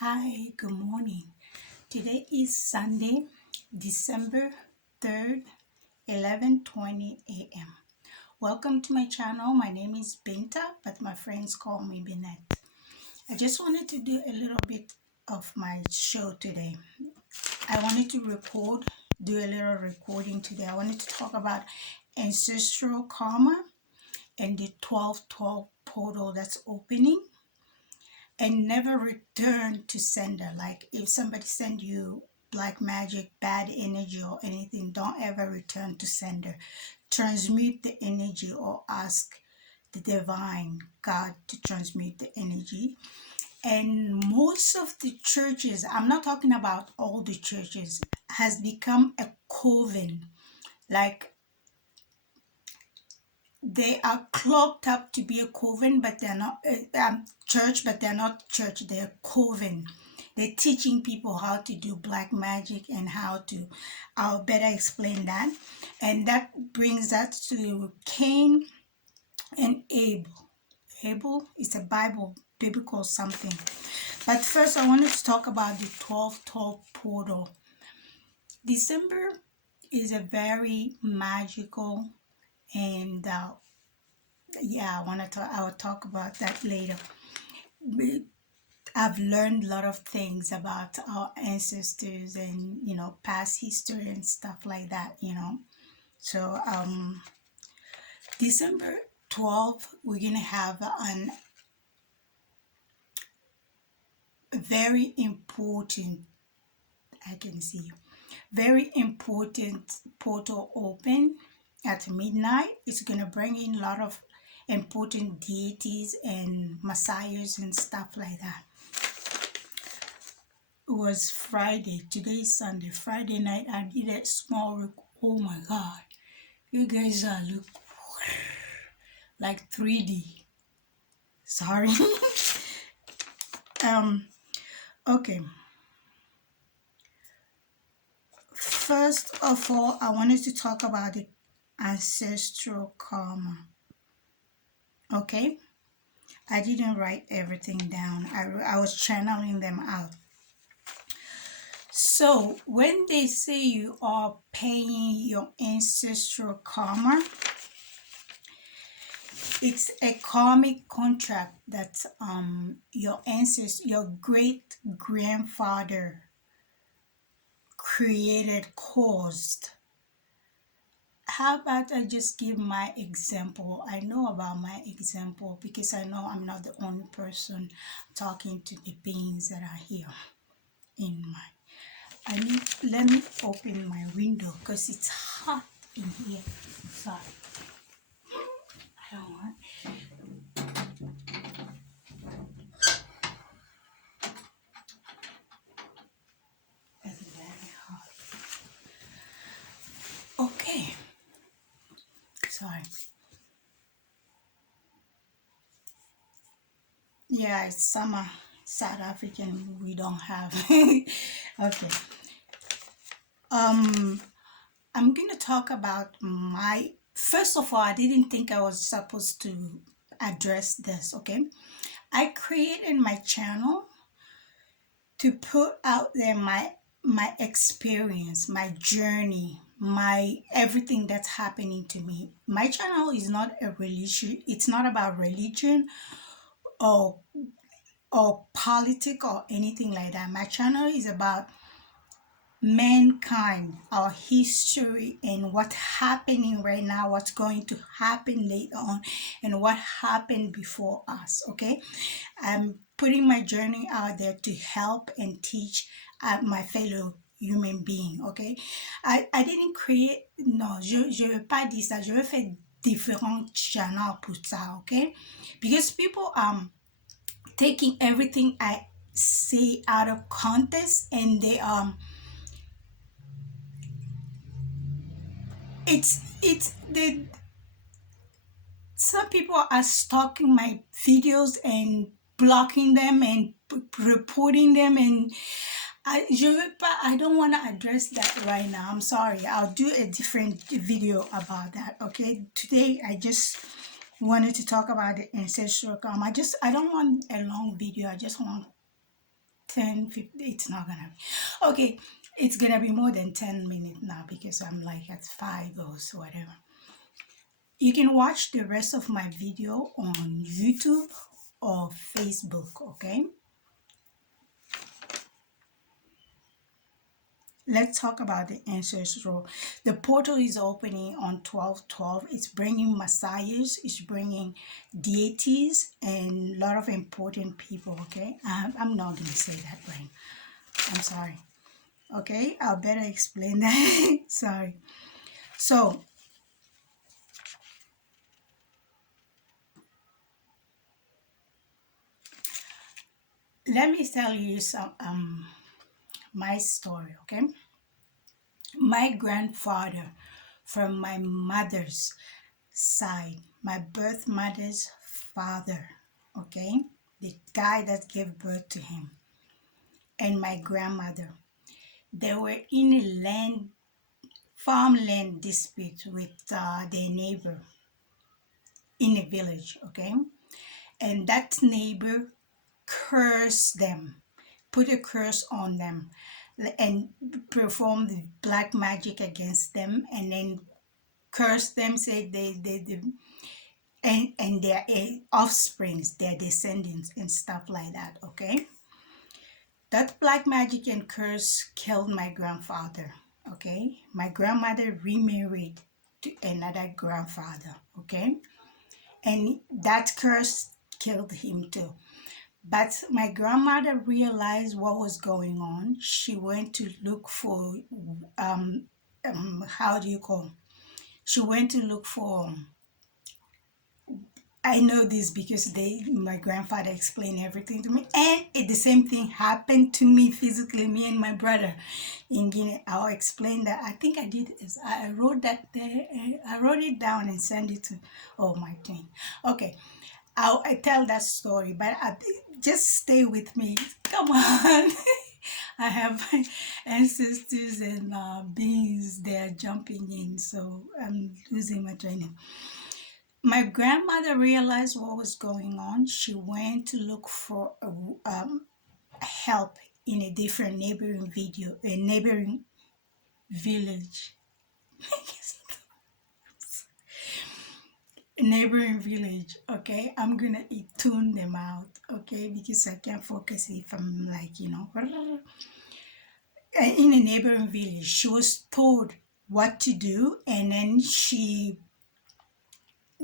Hi, good morning. Today is Sunday, December 3rd, 11:20 a.m. Welcome to my channel. My name is Binta, but my friends call me Binet. I just wanted to do a little bit of my show today. I wanted to do a little recording today. I wanted to talk about ancestral karma and the 1212 portal that's opening and never return to sender. Like if somebody send you black magic, bad energy or anything, don't ever return to sender. Transmute the energy or ask the divine God to transmute the energy. And most of the churches, I'm not talking about all the churches, has become a coven. Like they are clocked up to be a coven, but they're not church, but they're not church. They're coven. They're teaching people how to do black magic and how to. I'll better explain that, and that brings us to Cain and Abel. Abel is a biblical something. But first, I wanted to talk about the 1212 portal. December is a very magical and yeah, I will talk about that later. I've learned a lot of things about our ancestors and past history and stuff like that. So December 12th, we're gonna have an very important, I can see, very important portal open at midnight. It's gonna bring in a lot of important deities and messiahs and stuff like that. It was Friday. Today is Sunday. Friday night, I did a small. Oh my God, you guys look like 3D. Sorry. Okay. First of all, I wanted to talk about the ancestral karma. Okay, I didn't write everything down. I was channeling them out. So when they say you are paying your ancestral karma, it's a karmic contract that your ancestor, your great grandfather created, caused. How about I just give my example? I know about my example because I know I'm not the only person talking to the beings that are here in my. Let me open my window because it's hot in here. Sorry. I don't want. It's very hot. Okay. Sorry. Yeah, it's summer. South African, we don't have. Okay. I'm going to talk about my. First of all, I didn't think I was supposed to address this. Okay, I created my channel to put out there my experience, my journey, my everything that's happening to me. My channel is not a religion. It's not about religion or politics or anything like that. My channel is about mankind, our history, and what's happening right now, what's going to happen later on, and what happened before us. Okay, I'm putting my journey out there to help and teach my fellow human being. Okay, I didn't create, non, je veux pas dire ça, je veux faire différents channels pour ça. Okay, because people taking everything I say out of context, and they it's the some people are stalking my videos and blocking them and reporting them, and I don't want to address that right now. I'm sorry. I'll do a different video about that. Okay, today I just wanted to talk about the ancestral karma. I don't want a long video. I just want 10, 15, it's not gonna be. Okay, it's gonna be more than 10 minutes now because I'm like at 5 or so, whatever. You can watch the rest of my video on YouTube or Facebook, okay? Let's talk about the ancestral. The portal is opening on 12/12. It's bringing messiahs, it's bringing deities, and a lot of important people, okay? I'm not going to say that right. I'm sorry. Okay, I'll better explain that. Sorry. So, let me tell you some my story, okay? My grandfather from my mother's side, my birth mother's father, okay, the guy that gave birth to him, and my grandmother, they were in a farmland dispute with their neighbor in a village, okay, and that neighbor cursed them, put a curse on them, and performed black magic against them, and then cursed them, say they and their offsprings, their descendants, and stuff like that, okay? That black magic and curse killed my grandfather, okay? My grandmother remarried to another grandfather, okay? And that curse killed him too. But my grandmother realized what was going on. She went to look for, how do you call? She went to look for, I know this because my grandfather explained everything to me, and the same thing happened to me physically, me and my brother in Guinea. I'll explain that. I think I did. I wrote that there. I wrote it down and sent it to my twin. Okay, I tell that story, but just stay with me. Come on. I have ancestors and beings. They are jumping in, so I'm losing my training. My grandmother realized what was going on. She went to look for help in a different neighboring village. Neighboring village, okay? I'm gonna tune them out, okay? Because I can't focus if I'm like, in a neighboring village. She was told what to do, and then she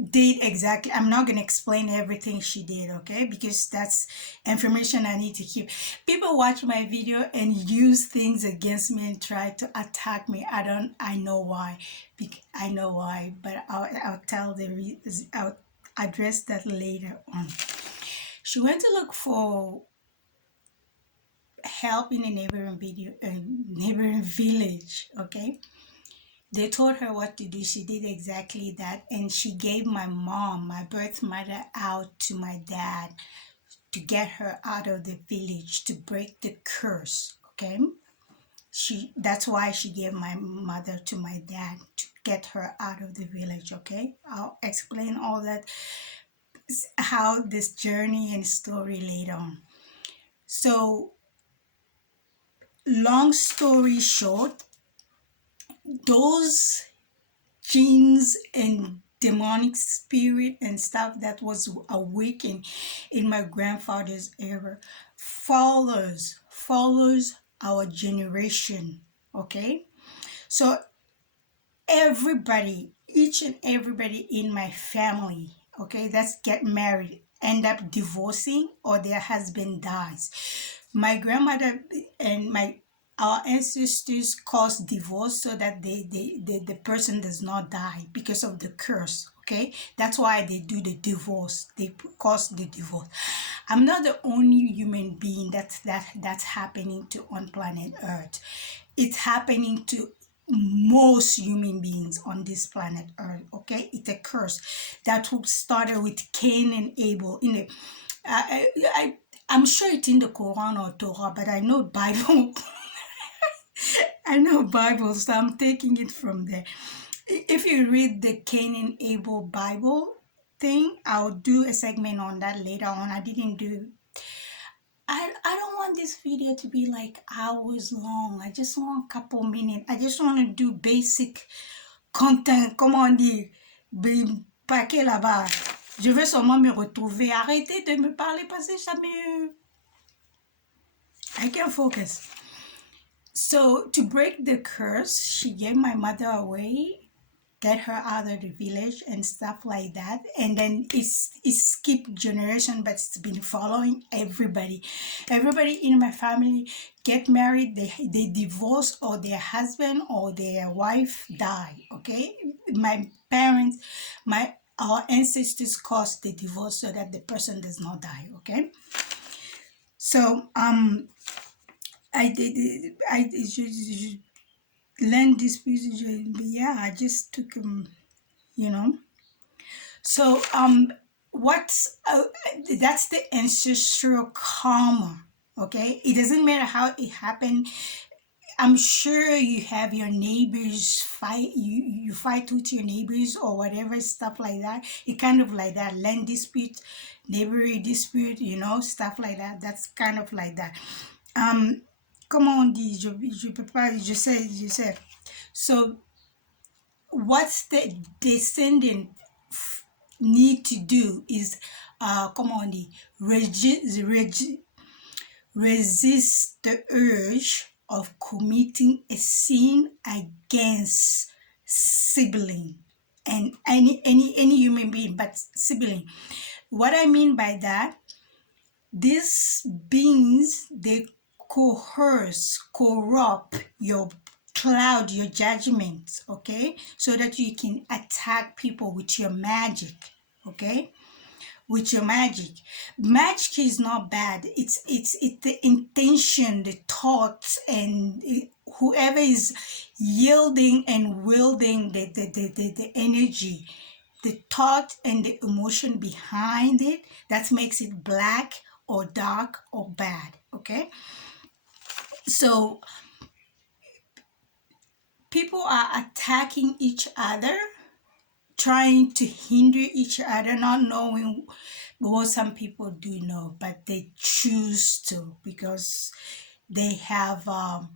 did exactly. I'm not going to explain everything she did, okay, because that's information I need to keep. People watch my video and use things against me and try to attack me. I know why. I know why, but I'll address that later on. She went to look for help in a neighboring village, okay. They told her what to do. She did exactly that. And she gave my mom, my birth mother, out to my dad to get her out of the village, to break the curse. Okay? That's why she gave my mother to my dad, to get her out of the village. Okay? I'll explain all that, how this journey and story later on. So, long story short, those genes and demonic spirit and stuff that was awakened in my grandfather's era follows our generation, okay? So everybody, each and everybody in my family, okay, that's get married, end up divorcing, or their husband dies. My grandmother and our ancestors caused divorce so that the person does not die because of the curse, okay? That's why they do the divorce. They cause the divorce. I'm not the only human being that's happening to on planet Earth. It's happening to most human beings on this planet Earth, okay? It's a curse that started with Cain and Abel. I'm sure it's in the Quran or Torah, but I know Bible. I know Bible, so I'm taking it from there. If you read the Cain and Abel Bible thing, I'll do a segment on that later on. I don't want want this video to be like hours long. I just want a couple minutes. I just want to do basic content, comment dire, paquet là-bas. Je veux seulement me retrouver. Arrêtez de me parler parce que ça me... I can't focus. So to break the curse, she gave my mother away, get her out of the village and stuff like that. And then it's skipped generation, but it's been following everybody. Everybody in my family get married, they divorce, or their husband or their wife die. Okay, my parents, our ancestors caused the divorce so that the person does not die. Okay, so I learned this piece. Yeah, I just took you know. So what's that's the ancestral karma. Okay, it doesn't matter how it happened. I'm sure you have your neighbors fight, you fight with your neighbors or whatever, stuff like that. It kind of like that, land dispute, neighborhood dispute, stuff like that. That's kind of like that. Comment on dit, je peux pas, je sais. So what's the descendant need to do is, comment on dit, resist the urge of committing a sin against sibling and any human being, but sibling. What I mean by that, these beings, they coerce, corrupt your cloud, your judgments, okay, so that you can attack people with your magic, okay, with your magic. Magic is not bad. It's the intention, the thoughts, and whoever is yielding and wielding the energy, the thought and the emotion behind it, that makes it black or dark or bad. Okay, so people are attacking each other, trying to hinder each other, not knowing what some people do know, but they choose to because they have a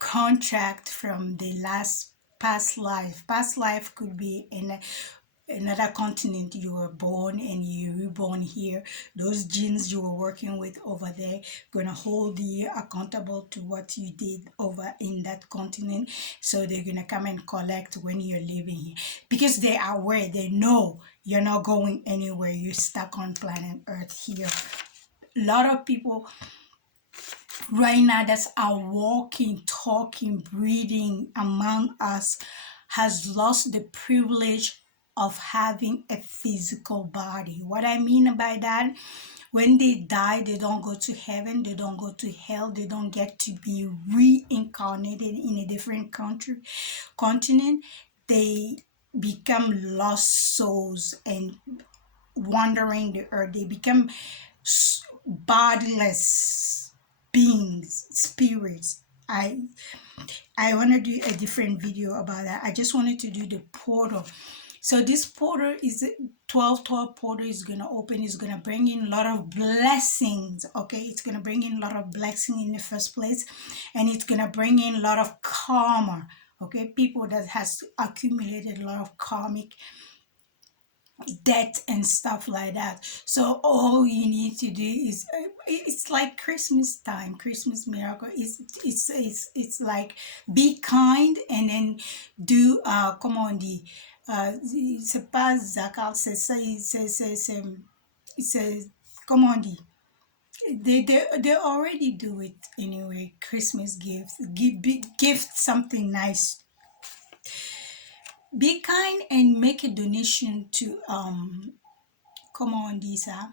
contract from the past life. Past life could be in another continent. You were born and you reborn here. Those genes you were working with over there gonna hold you accountable to what you did over in that continent. So they're gonna come and collect when you're living here because they are aware, they know you're not going anywhere. You're stuck on planet Earth here. A lot of people right now that are walking, talking, breathing among us has lost the privilege of having a physical body. What I mean by that, when they die, they don't go to heaven, they don't go to hell, they don't get to be reincarnated in a different continent. They become lost souls and wandering the earth. They become bodiless beings, spirits. I want to do a different video about that. I just wanted to do the portal. So this portal is 12 portal is going to open. It's going to bring in a lot of blessings. Okay, it's going to bring in a lot of blessing in the first place, and it's going to bring in a lot of karma. Okay, people that has accumulated a lot of karmic debt and stuff like that. So all you need to do is, it's like Christmas time, Christmas miracle. It's like be kind and then do comment on dit, c'est pas zakat, c'est ça, c'est comment on dit, they already do it anyway. Christmas gifts, give something nice. Be kind and make a donation to comment on dit ça,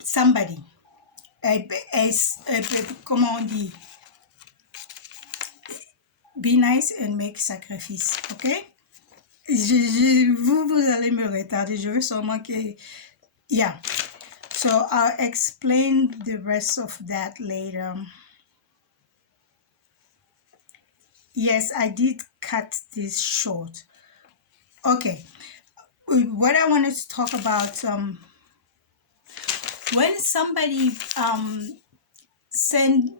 somebody, comment on dit, be nice and make sacrifice. Okay, vous allez me retarder. Je veux seulement que, yeah, so I'll explain the rest of that later. Yes, I did cut this short. Okay, what I wanted to talk about, when somebody send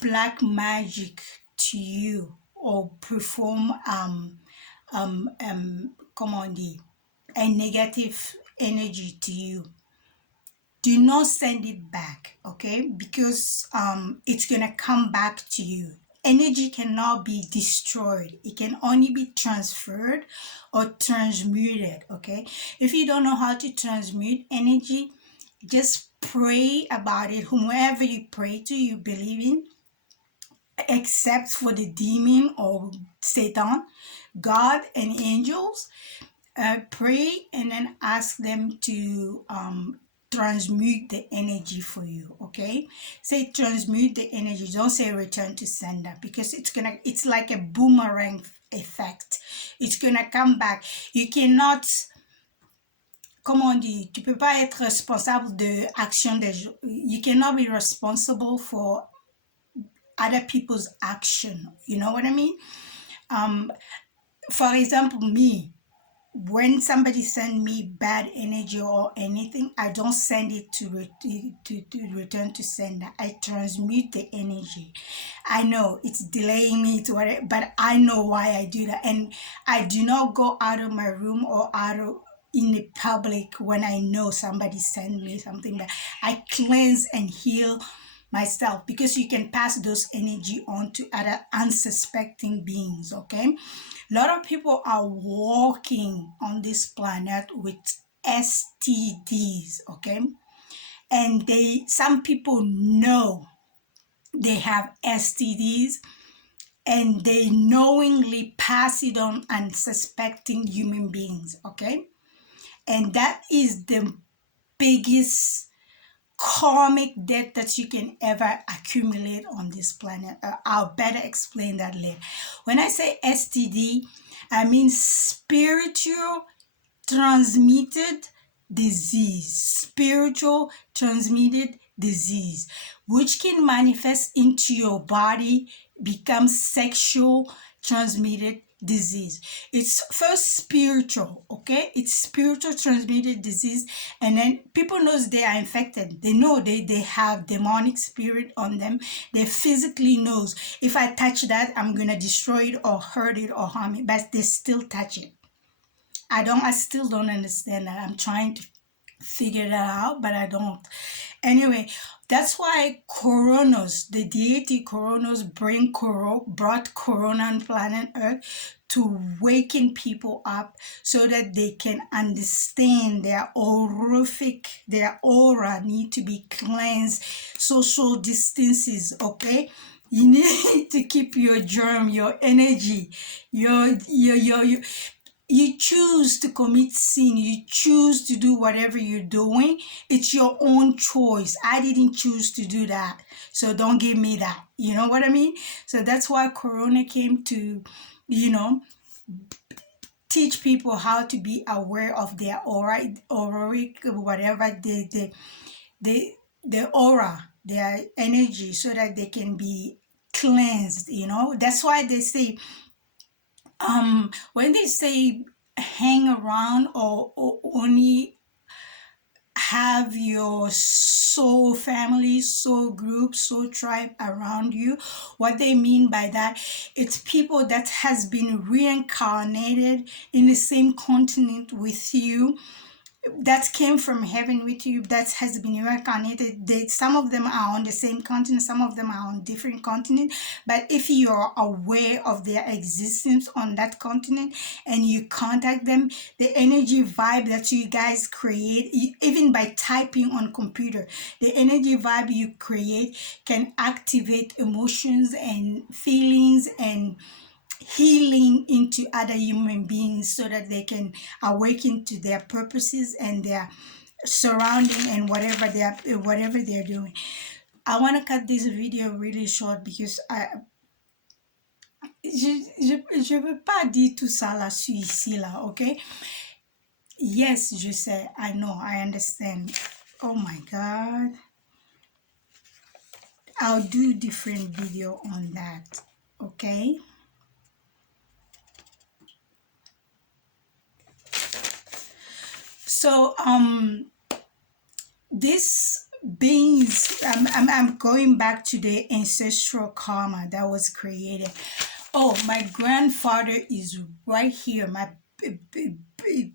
black magic to you or perform come on, a negative energy to you, do not send it back, okay? Because it's gonna come back to you. Energy cannot be destroyed, it can only be transferred or transmuted, okay? If you don't know how to transmute energy, just pray about it. Whomever you pray to, you believe in, except for the demon or Satan, God and angels, pray and then ask them to transmute the energy for you, okay? Say transmute the energy, don't say return to sender, because it's like a boomerang effect. It's gonna come back. You cannot, comment on dit, tu peux pas être responsable de action des gens. You cannot be responsible for other people's action. You know what I mean? For example, me, when somebody send me bad energy or anything, I don't send it to return to sender. I transmute the energy. I know it's delaying me to whatever, but I know why I do that. And I do not go out of my room or out of in the public when I know somebody send me something that I cleanse and heal myself, because you can pass those energy on to other unsuspecting beings, okay? A lot of people are walking on this planet with STDs, okay? And some people know they have STDs and they knowingly pass it on unsuspecting human beings, okay? And that is the biggest karmic debt that you can ever accumulate on this planet. I'll better explain that later. When I say STD, I mean spiritual transmitted disease. Spiritual transmitted disease, which can manifest into your body, become sexual transmitted disease. It's first spiritual, okay? It's spiritual transmitted disease, and then people knows they are infected. They know they have demonic spirit on them. They physically knows, if I touch that, I'm gonna destroy it or hurt it or harm it, but they still touch it. I still don't understand that. I'm trying to figure that out, but I don't. Anyway, that's why Coronos, the deity Coronos, brought Corona on planet Earth to waken people up so that they can understand their their aura need to be cleansed, social distances, okay? You need to keep your germ, your energy, your you choose to commit sin, you choose to do whatever you're doing, it's your own choice. I didn't choose to do that, so don't give me that. You know what I mean? So that's why Corona came to, teach people how to be aware of their auric, whatever, the aura, their energy, so that they can be cleansed. That's why they say, when they say hang around or only have your soul family, soul group, soul tribe around you, what they mean by that, it's people that has been reincarnated in the same continent with you, that came from heaven with you, that has been reincarnated. Some of them are on the same continent, some of them are on different continent, but if you're aware of their existence on that continent and you contact them, the energy vibe that you guys create, even by typing on computer, the energy vibe you create can activate emotions and feelings and healing into other human beings, so that they can awaken to their purposes and their surrounding and whatever they're doing. I want to cut this video really short because je veux pas dire tout ça là ici là, okay? Yes, je sais, I know, I understand. Oh my God, I'll do different video on that, okay? So this beings, I'm going back to the ancestral karma that was created. Oh, my grandfather is right here. My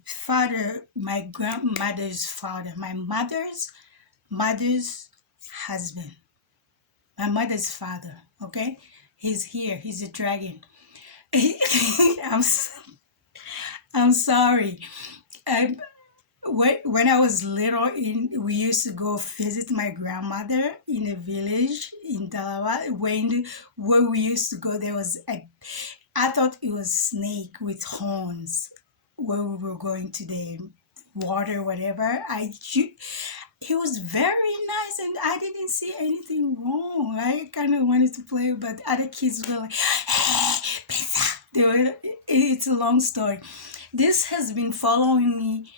father, my grandmother's father, my mother's husband, my mother's father. Okay, he's here. He's a dragon. I'm I'm sorry. I, when I was little, we used to go visit my grandmother in a village in Dalawa. Where we used to go, there was I thought it was snake with horns. Where we were going to the water, whatever. He was very nice, and I didn't see anything wrong. I kind of wanted to play, but other kids were like, "Hey, pizza!" They were. It's a long story. This has been following me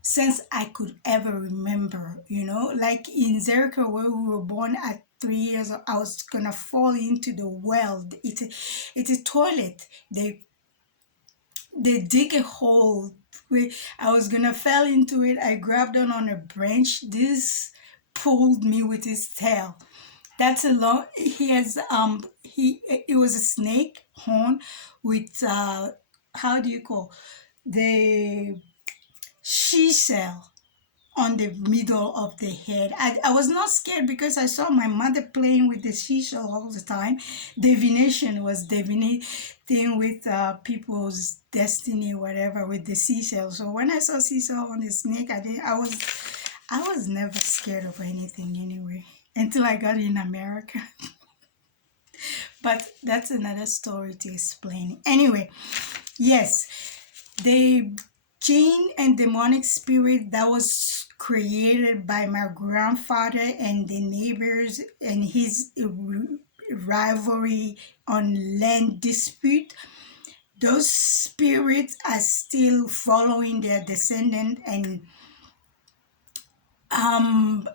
since I could ever remember, like in Zerica where we were born at 3 years, I was gonna fall into the well. It's a toilet. They dig a hole. I was gonna fall into it. I grabbed on a branch. This pulled me with his tail. That's a long. He has he. It was a snake horn with how do you call the she shell on the middle of the head. I was not scared because I saw my mother playing with the seashell all the time. Divination was divinating with people's destiny, whatever, with the seashell. So when I saw seashell on the snake, I was never scared of anything anyway until I got in America. But that's another story to explain. Anyway, yes, the jinn and demonic spirit that was created by my grandfather and the neighbors and his rivalry on land dispute, those spirits are still following their descendant and um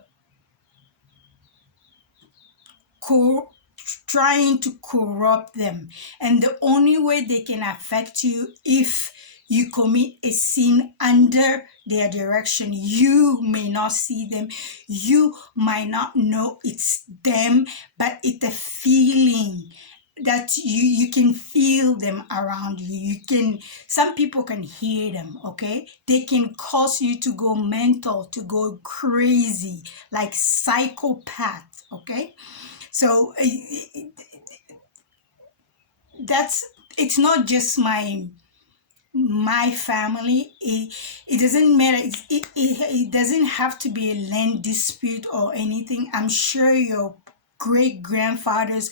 trying to corrupt them. And the only way they can affect you if you commit a sin under their direction. You may not see them, you might not know it's them, but it's a feeling that you can feel them around you. Some people can hear them. Okay, they can cause you to go mental, to go crazy, like psychopath. Okay, so that's it's not just my family. It doesn't matter. It doesn't have to be a land dispute or anything. I'm sure your great grandfathers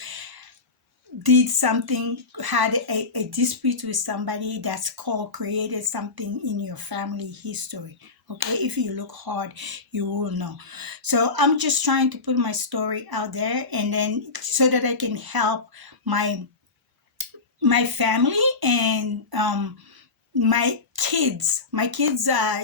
did something, had a dispute with somebody that's called created something in your family history. Okay, if you look hard, you will know. So I'm just trying to put my story out there, and then so that I can help my family and my kids. My kids are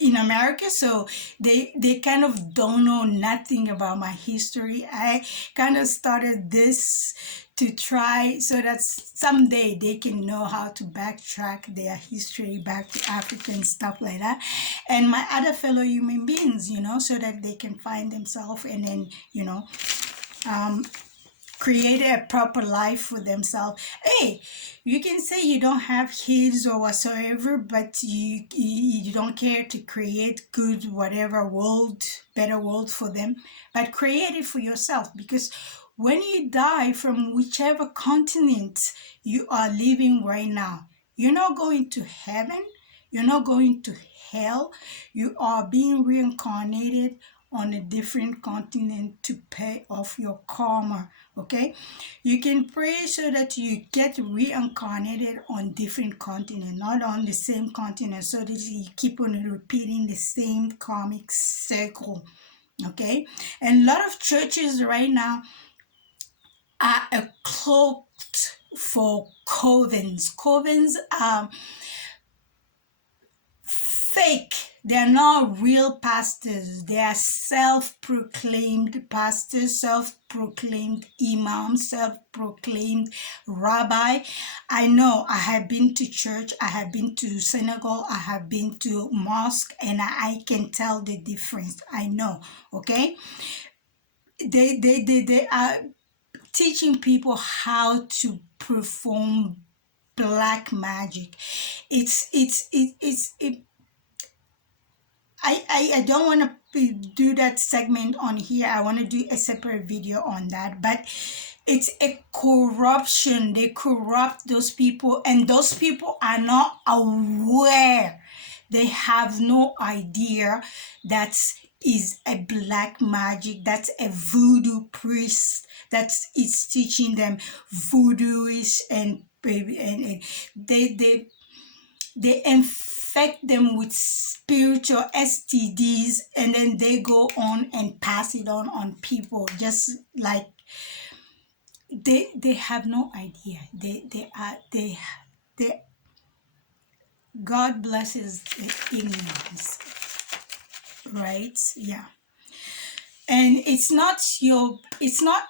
in America, so they kind of don't know nothing about my history. I kind of started this to try so that someday they can know how to backtrack their history back to Africa and stuff like that. And my other fellow human beings, so that they can find themselves and then, um, create a proper life for themselves. Hey, you can say you don't have kids or whatsoever, but you don't care to create good whatever world, better world for them, but create it for yourself. Because when you die, from whichever continent you are living right now, you're not going to heaven, you're not going to hell, you are being reincarnated on a different continent to pay off your karma. Okay, you can pray so that you get reincarnated on different continent, not on the same continent, so that you keep on repeating the same karmic cycle. Okay, and a lot of churches right now are cloaked for covens. Covens are fake. They're not real pastors. They are self-proclaimed pastors, self-proclaimed imam, self-proclaimed rabbi. I know. I have been to church, I have been to synagogue, I have been to mosque, and I can tell the difference. I know. Okay, they are teaching people how to perform black magic. I don't want to do that segment on here. I want to do a separate video on that. But it's a corruption. They corrupt those people, and those people are not aware. They have no idea that is a black magic. That's a voodoo priest that is teaching them voodooish and they infect them with spiritual STDs, and then they go on and pass it on people, just like they have no idea. They God blesses the ignorance, right? Yeah. And it's not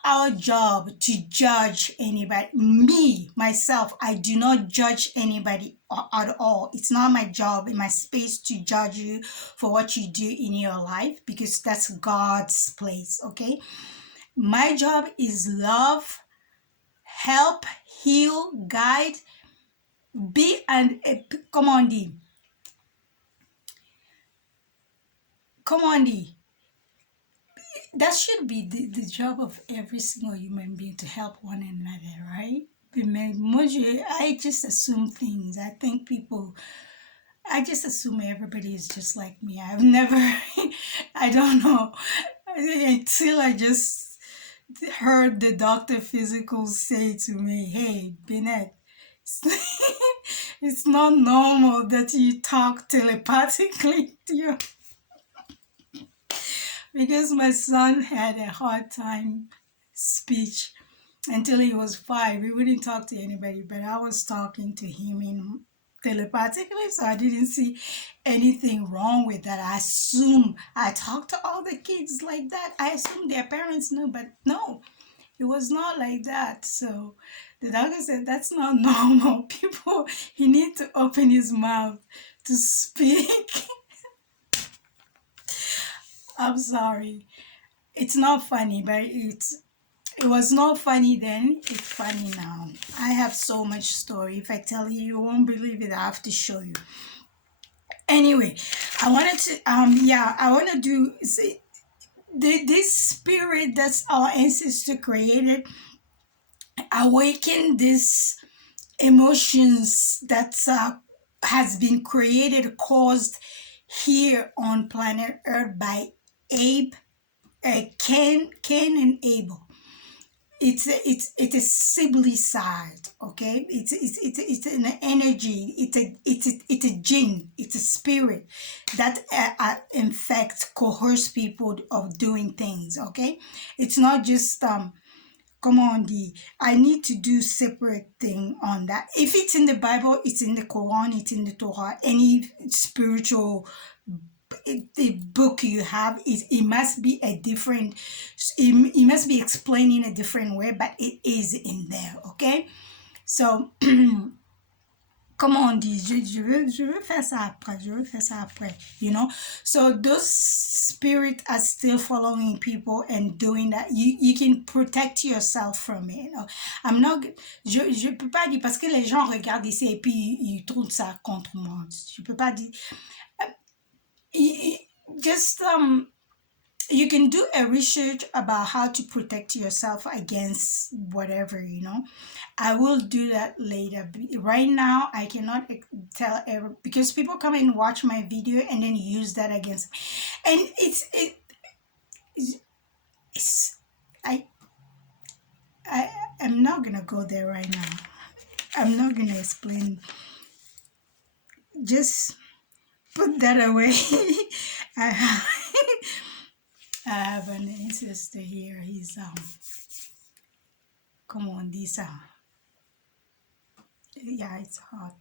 our job to judge anybody. Me, myself, I do not judge anybody at all. It's not my job in my space to judge you for what you do in your life, because that's God's place, okay? My job is love, help, heal, guide, be and come on, D. Come on, D. That should be the job of every single human being, to help one another, right? I just assume things. I just assume everybody is just like me. I've never, I don't know, until I just heard the doctor physical say to me, hey, Bennett, it's not normal that you talk telepathically to your because my son had a hard time speech until he was 5. He wouldn't talk to anybody, but I was talking to him in telepathically, so I didn't see anything wrong with that. I assume I talk to all the kids like that. I assume their parents knew, but no, it was not like that. So the doctor said that's not normal. He need to open his mouth to speak. I'm sorry. It's not funny, but it was not funny then. It's funny now. I have so much story. If I tell you, you won't believe it. I have to show you. Anyway, I wanted to I want to do this spirit that's our ancestor created, awaken this emotions that has been created, caused here on planet Earth by Cain and Abel. It's a sibling side, okay? It's an energy. It's a jinn. It's a spirit that in fact coerce people of doing things, okay? It's not just come on, I need to do separate thing on that. If it's in the Bible, it's in the Quran, it's in the Torah, any spiritual the book you have, it must be a different, it must be explained in a different way, but it is in there, okay? So come on, je veux faire ça après, you know? So those spirits are still following people and doing that. You can protect yourself from it. You know? I'm not, je peux pas dire, parce que les gens regardent ici et puis ils trouvent ça contre moi. Je peux pas dire, just you can do a research about how to protect yourself against whatever, you know. I will do that later. Right now I cannot tell because people come and watch my video and then use that against me, and I'm not gonna go there right now. I'm not gonna explain. Just put that away. I have an ancestor here. He's come on, these yeah, it's hot.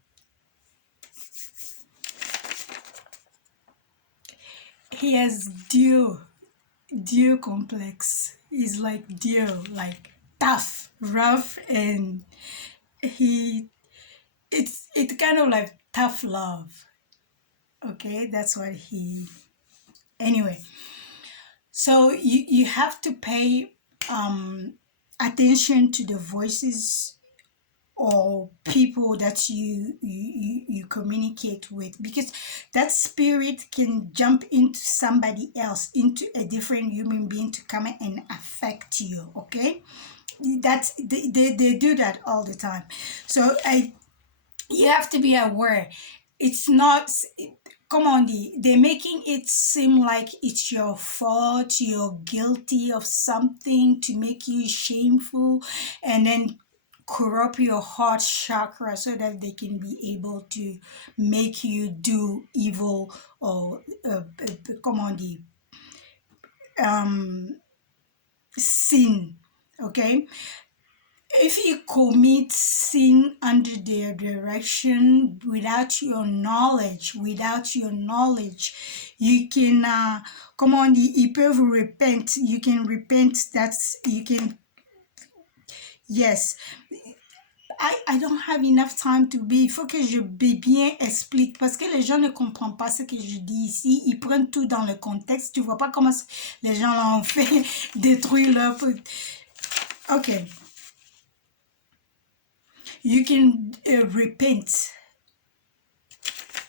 He has deer complex. He's like deer, like tough, rough, and he it's kind of like tough love. Okay, that's what he. Anyway, so you have to pay attention to the voices or people that you communicate with, because that spirit can jump into somebody else, into a different human being, to come and affect you. Okay, that's they do that all the time. So you have to be aware. It's not, come on, they're making it seem like it's your fault, you're guilty of something, to make you shameful, and then corrupt your heart chakra so that they can be able to make you do evil, or come on, the um sin. Okay, if you commit sin under their direction without your knowledge, you can come on, ils peuvent repent. You can repent. That's, you can. Yes, I don't have enough time to be. Il faut que je bien explique, parce que les gens ne comprennent pas ce que je dis ici. Ils prennent tout dans le contexte. Tu vois pas comment les gens l'ont fait détruire leur. Ok. You can repent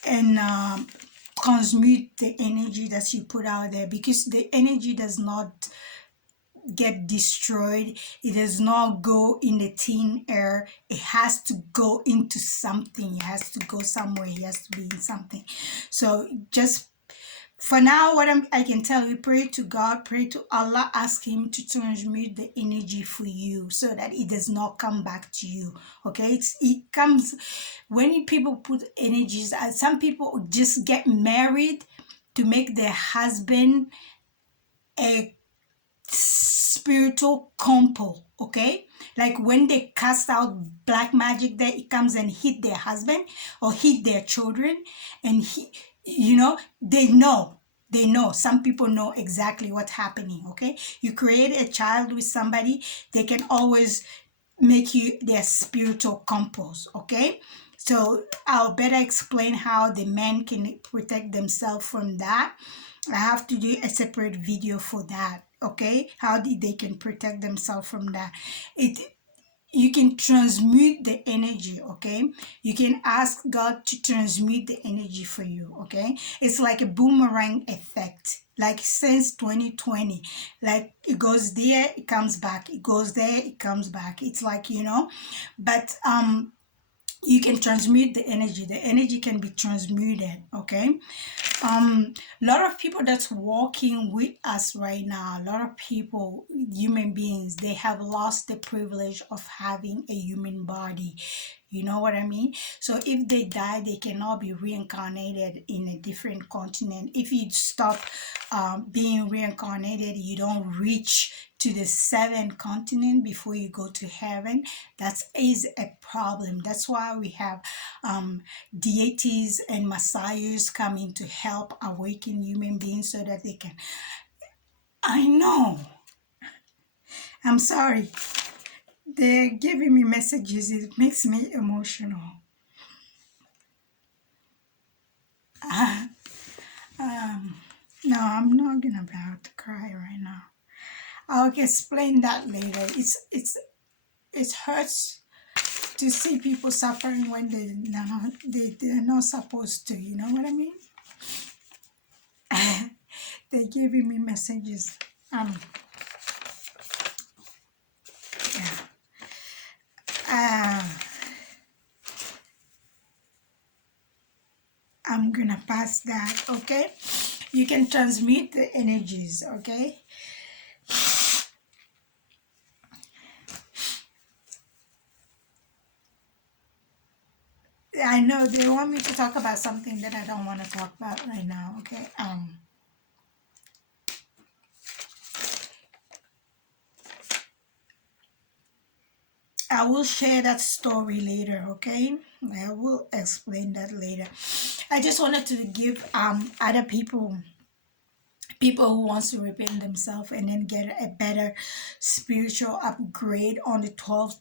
and transmute the energy that you put out there, because the energy does not get destroyed. It does not go in the thin air. It has to go into something. It has to go somewhere. It has to be in something. So just for now, I can tell you, pray to God, pray to Allah, ask Him to transmute the energy for you so that it does not come back to you. Okay, it comes when people put energies. Some people just get married to make their husband a spiritual compo. Okay, like when they cast out black magic, that it comes and hit their husband or hit their children, and they know some people know exactly what's happening. Okay, you create a child with somebody, they can always make you their spiritual compost. Okay, so I'll better explain how the men can protect themselves from that. I have to do a separate video for that. Okay, how they can protect themselves from that. You can transmute the energy. Okay, you can ask God to transmute the energy for you. Okay, it's like a boomerang effect, like since 2020, like it goes there, it comes back, it goes there, it comes back. It's like, but you can transmute the energy can be transmuted. Okay, a lot of people that's walking with us right now, a lot of people, human beings, they have lost the privilege of having a human body. You know what I mean? So if they die, they cannot be reincarnated in a different continent. If you stop being reincarnated, you don't reach to the seventh continent before you go to heaven. That is a problem. That's why we have deities and messiahs coming to help awaken human beings so that they can. I know. I'm sorry. They're giving me messages. It makes me emotional. No, I'm not gonna about to cry right now. I'll explain that later. It hurts to see people suffering when they're not supposed to. You know what I mean? They're giving me messages. I'm gonna pass that. Okay, you can transmit the energies. Okay. I know they want me to talk about something that I don't want to talk about right now. Okay. I will share that story later. Okay, I will explain that later. I just wanted to give other people people who wants to repent themselves and then get a better spiritual upgrade on the 12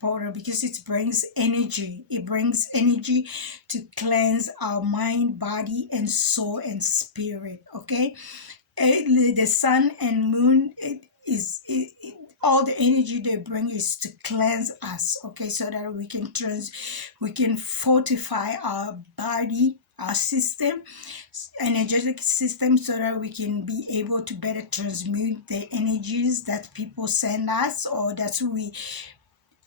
portal, because it brings energy. It brings energy to cleanse our mind, body, and soul and spirit. Okay. The sun and moon, all the energy they bring is to cleanse us, okay, so that we can fortify our body, our system, energetic system, so that we can be able to better transmute the energies that people send us, or that we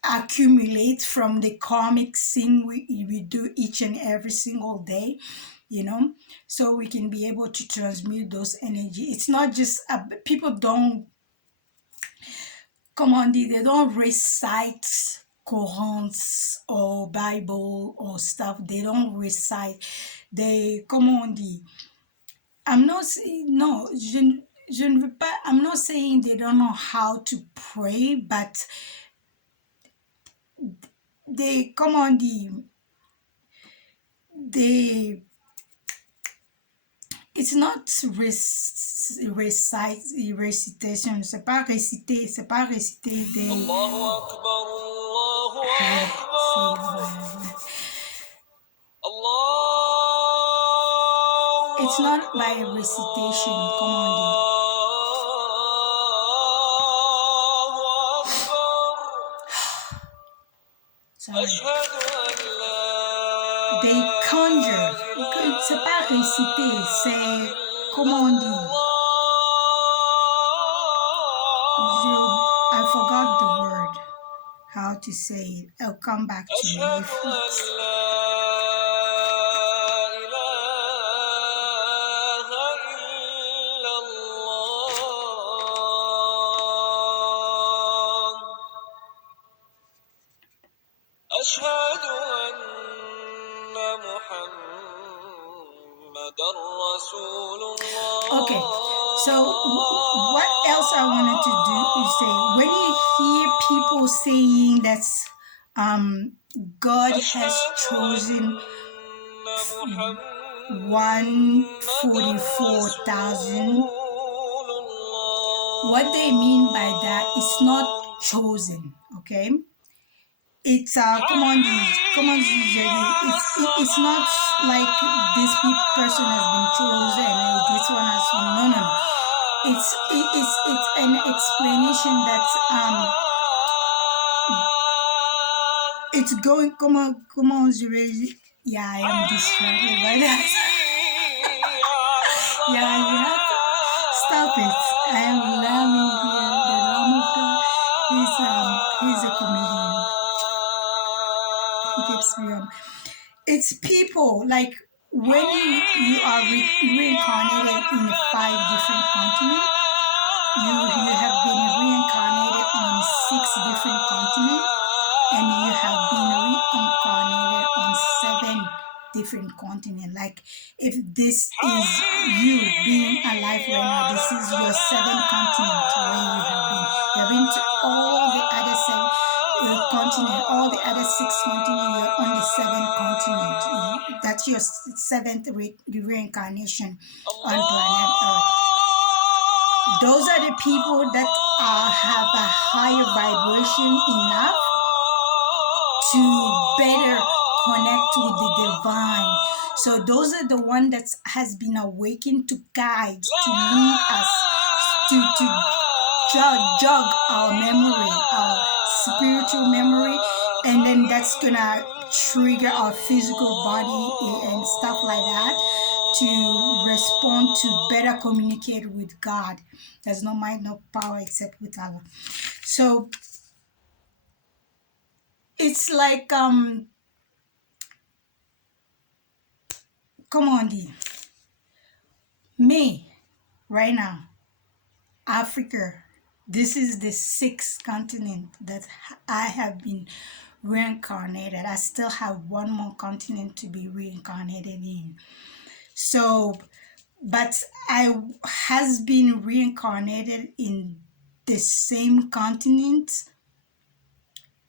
accumulate from the karmic sin we do each and every single day, so we can be able to transmute those energy. It's not just people don't come on, they don't recite Qurans or Bible or stuff. They don't recite. They come on, I'm not saying no. Je ne veux pas. I'm not saying they don't know how to pray, but they come on, they it's not recitation. C'est pas réciter des. Allahu Akbar, Allahu Akbar. It's not by recitation. Come on, sorry. They conjure. C'est pas réciter, c'est comment on dit. I forgot the word, how to say it. I'll come back to you. Okay, so what else I wanted to do is say, when you hear people saying that God has chosen 144,000, what they mean by that is not chosen, okay? It's come on, it's not like this person has been chosen and this one has been, no. It's an explanation that's it's going, come on, yeah, I am distracted by that. Yeah, you have to stop it. I am laughing here. The Lamb of God, he's a comedian. He gets me on. It's people, like when you are reincarnated in 5 different continents, you have been reincarnated on 6 different continents, and you have been reincarnated on 7 different continents. Like, if this is you being alive right now, this is your 7th continent where you have been. You have been to all the other 7 continents, all the other 6 continents. You're on the 7th continent. That's your 7th reincarnation on planet Earth. Those are the people that have a higher vibration enough to better connect with the divine. So those are the one that has been awakened to guide, to lead us, to jog our memory, our spiritual memory, and then that's gonna trigger our physical body and stuff like that to respond, to better communicate with God. There's no might, no power except with Allah. So it's like come on, me right now, Africa. This is the 6th continent that I have been reincarnated. I still have 1 more continent to be reincarnated in. So, but I has been reincarnated in the same continent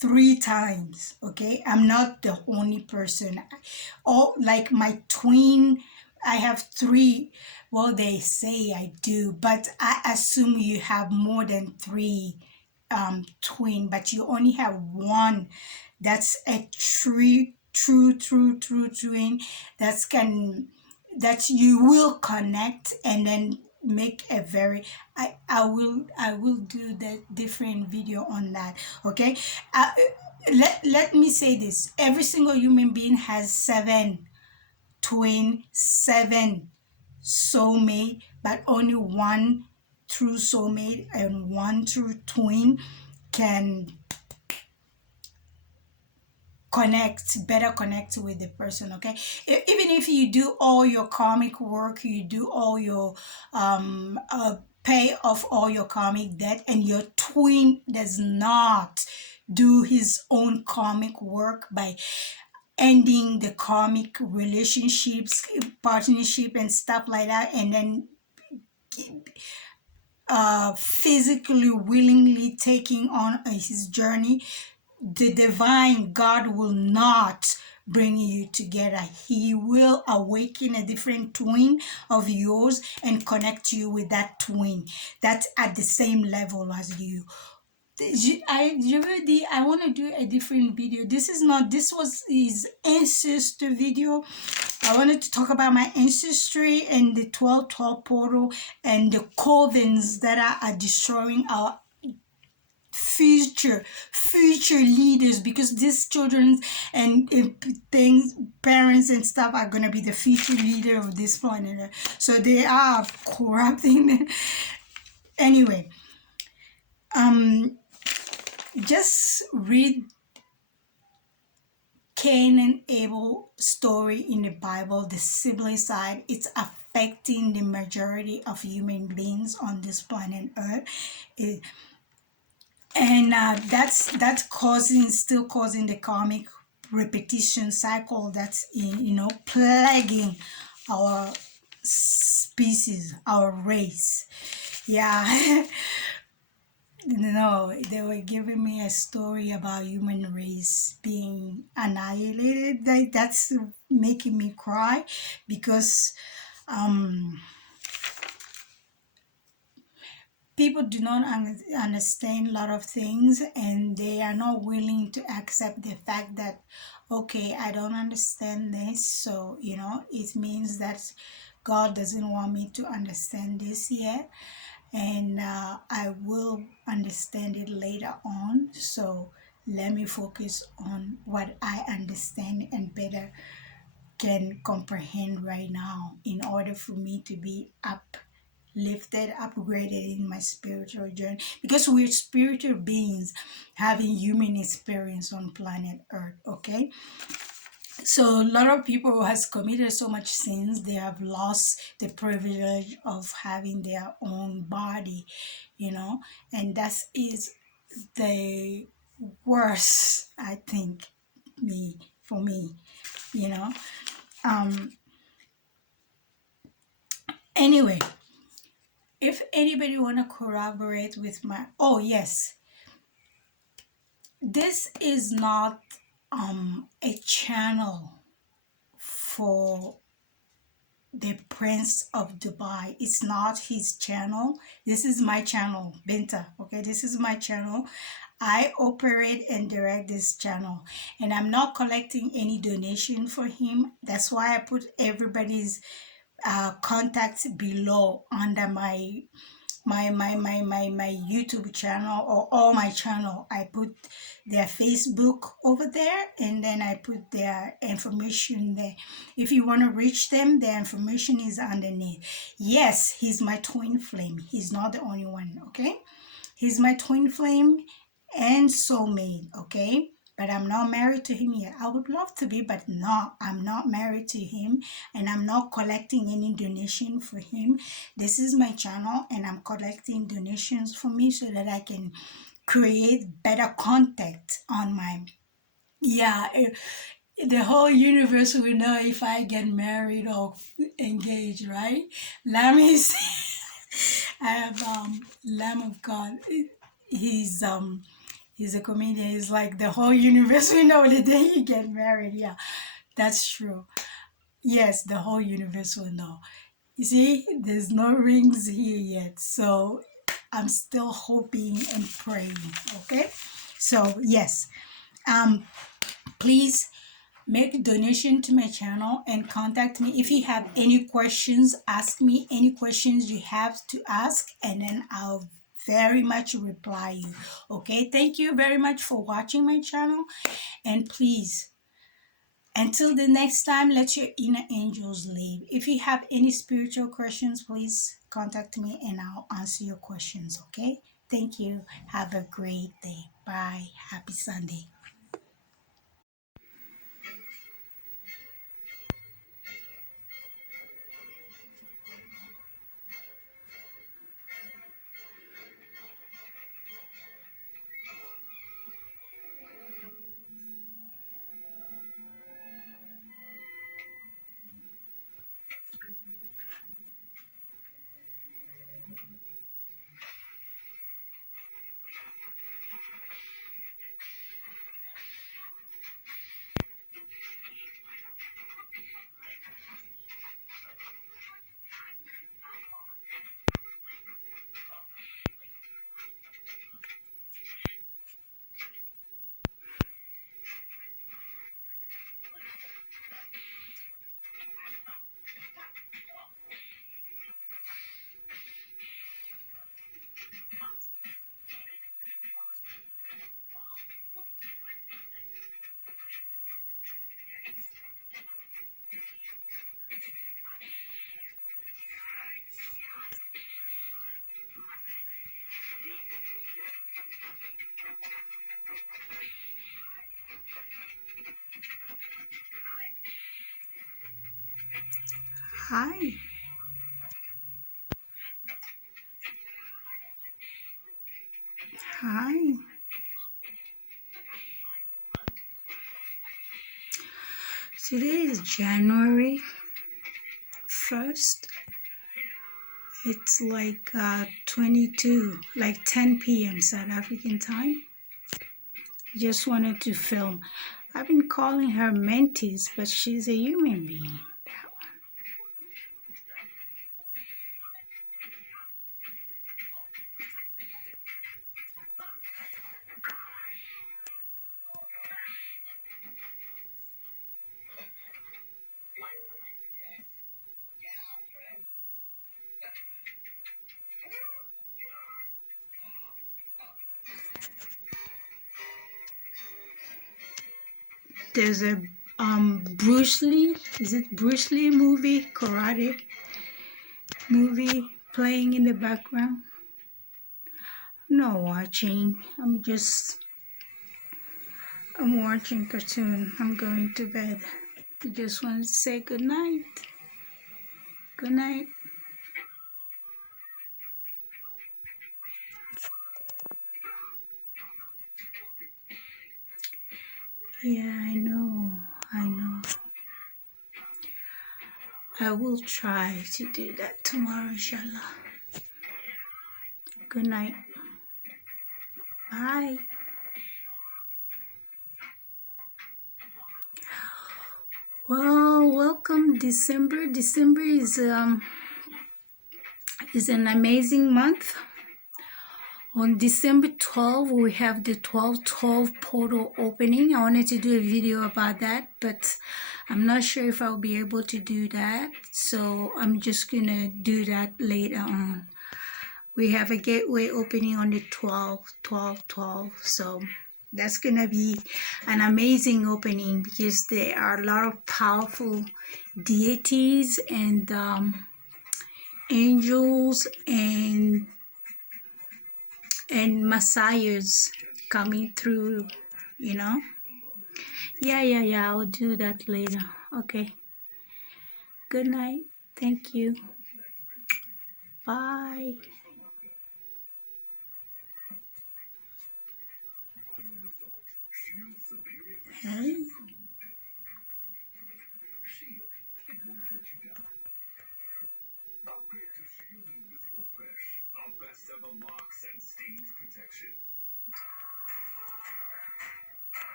3 times, okay? I'm not the only person. All, like my twin I have three. Well, they say I do, but I assume you have more than three twin, but you only have one. That's a true twin. That's can that you will connect and then make a very I will do the different video on that. Okay. uh, let me say this: every single human being has seven twin, seven soulmate, but only one true soulmate and one true twin can better connect with the person. Okay. Even if you do all your karmic work, you do all your pay off all your karmic debt, and your twin does not do his own karmic work by ending the karmic relationships, partnership, and stuff like that, and then physically, willingly taking on his journey, the divine God will not bring you together. He will awaken a different twin of yours and connect you with that twin that's at the same level as you. I want to do a different video. This was his ancestor video. I wanted to talk about my ancestry and the 12 portal and the covens that are destroying our future leaders, because these children and things, parents and stuff, are going to be the future leader of this planet. So they are corrupting. Anyway, just read Cain and Abel story in the Bible, the sibling side. It's affecting the majority of human beings on this planet Earth. That's still causing the karmic repetition cycle that's plaguing our species, our race. Yeah. No, they were giving me a story about human race being annihilated. That's making me cry, because people do not understand a lot of things, and they are not willing to accept the fact that, okay, I don't understand this, so it means that God doesn't want me to understand this yet, and I will understand it later on. So let me focus on what I understand and better can comprehend right now, in order for me to be uplifted, upgraded in my spiritual journey, because we're spiritual beings having human experience on planet Earth. Okay. So a lot of people who has committed so much sins, they have lost the privilege of having their own body, and that is the worst, I think, for me, you know. Anyway, if anybody want to corroborate with oh yes, this is not a channel for the Prince of Dubai. It's not his channel. This is my channel, Binta. Okay, this is my channel. I operate and direct this channel, and I'm not collecting any donation for him. That's why I put everybody's contacts below under my YouTube channel, or all my channel. I put their Facebook over there, and then I put their information there. If you want to reach them, their information is underneath. Yes, he's my twin flame. He's not the only one. Okay, he's my twin flame and soulmate. Okay, but I'm not married to him yet. I would love to be, but no, I'm not married to him, and I'm not collecting any donation for him. This is my channel, and I'm collecting donations for me so that I can create better content on my, the whole universe will know if I get married or engaged, right? Let me see. I have Lamb of God. He's He's a comedian. He's like, the whole universe will know the day you get married. Yeah, that's true. Yes, the whole universe will know. You see, there's no rings here yet, so I'm still hoping and praying. Okay, so yes, um, please make donation to my channel and contact me if you have any questions. Ask me any questions you have to ask, and then I'll very much reply you. Okay, thank you very much for watching my channel, and please, until the next time, let your inner angels lead. If you have any spiritual questions, please contact me and I'll answer your questions. Okay, thank you. Have a great day. Bye. Happy Sunday. Hi. Hi. Today is January 1st. It's like 10 p.m. South African time. Just wanted to film. I've been calling her Mentis, but she's a human being. There's a Bruce Lee, is it Bruce Lee movie, karate movie playing in the background? I'm not watching. I'm watching cartoon. I'm going to bed. I just want to say good night. Good night. Yeah, I know. I know. I will try to do that tomorrow, inshallah. Good night. Bye. Well, welcome December. December is an amazing month. On December 12th, we have the 12/12 portal opening. I wanted to do a video about that, but I'm not sure if I'll be able to do that. So I'm just gonna do that later on. We have a gateway opening on the 12/12/12. So that's gonna be an amazing opening because there are a lot of powerful deities and angels and messiahs coming through, you know. Yeah, I'll do that later. Okay, good night. Thank you. Bye. Hey.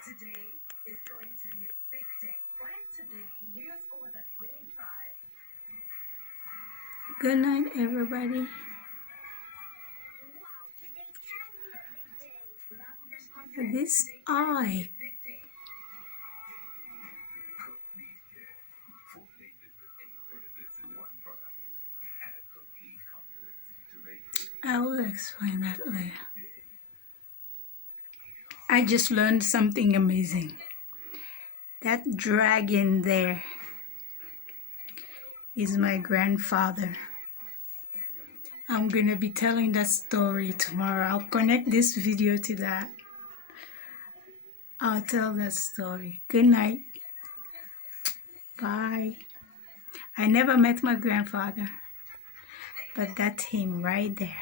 Today is going to be a big day. But today, use all that winning Good night, everybody. This eye. I will explain that later. I just learned something amazing. That dragon there is my grandfather. I'm gonna be telling that story tomorrow. I'll connect this video to that. I'll tell that story. Good night. Bye. I never met my grandfather, but that's him right there.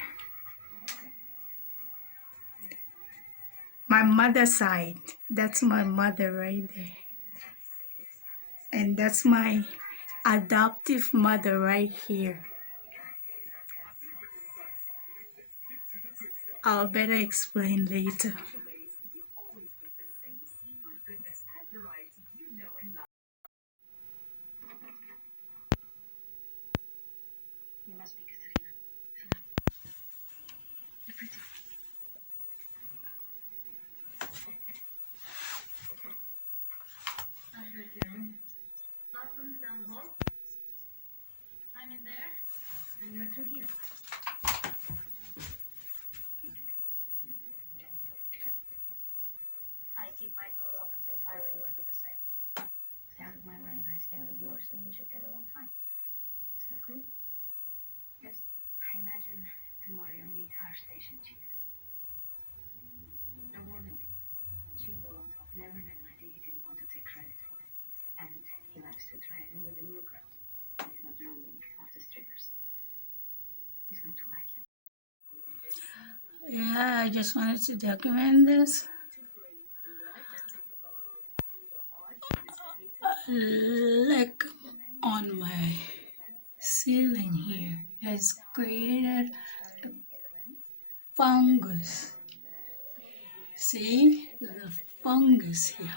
My mother's side, that's my mother right there. And that's my adoptive mother right here. I'll better explain later. You must be Katarina. You're pretty. I heard you. Bathroom down the hall. I'm in there, and you're through here. I keep my door locked if I were you, I do the same. Stay out of my way and I stay out of yours, and we should get along fine. Is that clear? Yes. I imagine tomorrow you'll meet our station chief. No warning. Chief Bolotov never met an idea he didn't want to take credit for. And he likes to try it in with the new crowd. He's not drooling after strippers. He's going to like you. Yeah, I just wanted to document this. Lick on my ceiling here has created a fungus. See the fungus here.